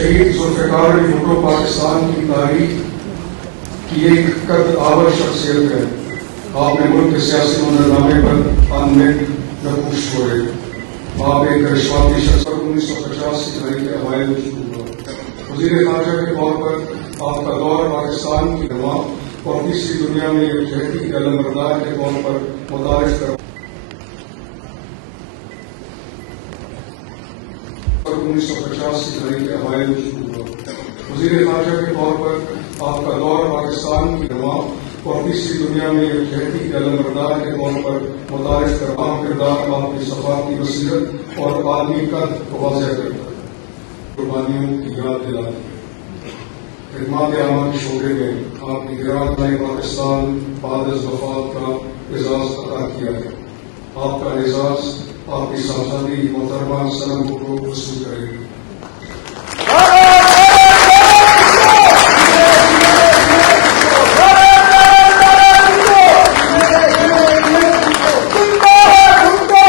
شہید ذوالفقار علی بھٹو پاکستان کی تاریخ کی ایک قد آور شخصیت ہے. آپ نے ملک کے سیاسی منظرنامے پر انمٹ نقوش چھوڑے. آپ ایک رشواتی شخص پر 1950 کی دہائی کے اوائل میں شروع ہوا. وزیر خارجہ کے طور پر آپ کا دور پاکستان کی نما اور تیسری دنیا میں یکجہتی کے علمبردار کے طور پر متعارف کر 1950 کی دہائی کے اوائل میں شروع ہوا. وزیر خارجہ کے طور پر آپ کا دور پاکستان کی نما اور تیسری دنیا میں یکجہتی کے علمبردار کے طور پر متعارف کر عام کردار آپ کی ثقافتی بصیرت اور عالمی قد کو واضح کرتا ہے. قربانیوں کی یاد دلاتی ہے. خدمات عامہ کے شعبے میں آپ کی گران نئے پاکستان بعد از وفات کا اعزاز عطا کیا ہے. آپ کا اعزاز آپ کی صاحبزادی محترمہ سنم کو وصول کرے گی.